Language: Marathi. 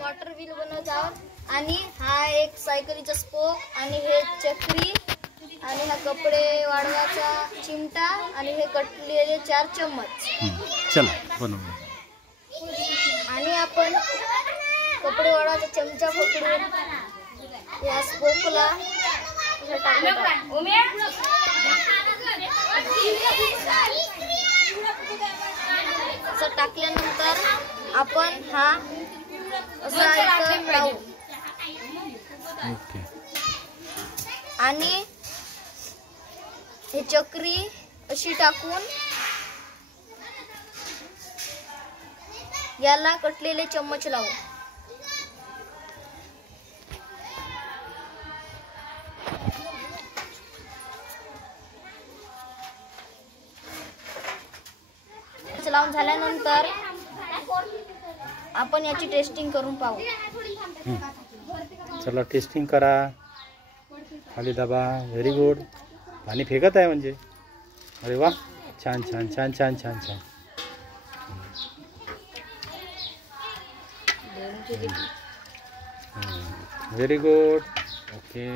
वॉटर व्हील बनवत आहोत आणि हा एक सायकलीचा स्पोक आणि हे चक्री आणि हा कपडे वाळवाचा चिमटा आणि हे कटलेले 4 चम्मच. चला बनवू. आणि आपण कपडे वाळवाचा चमचा पकडून या स्पोकला असं टाकल्यानंतर आपण हा असा इथं लावू. ओके. आणि हे चक्री अशी टाकून याला कटलेले चम्मच लावू. लावून झाल्यानंतर आपण याची टेस्टिंग करून पाहू. चला टेस्टिंग करा. खाली दाबा. Very good. पाणी फेकत आहे म्हणजे. अरे वा, छान छान छान छान छान छान. Very good. ओके.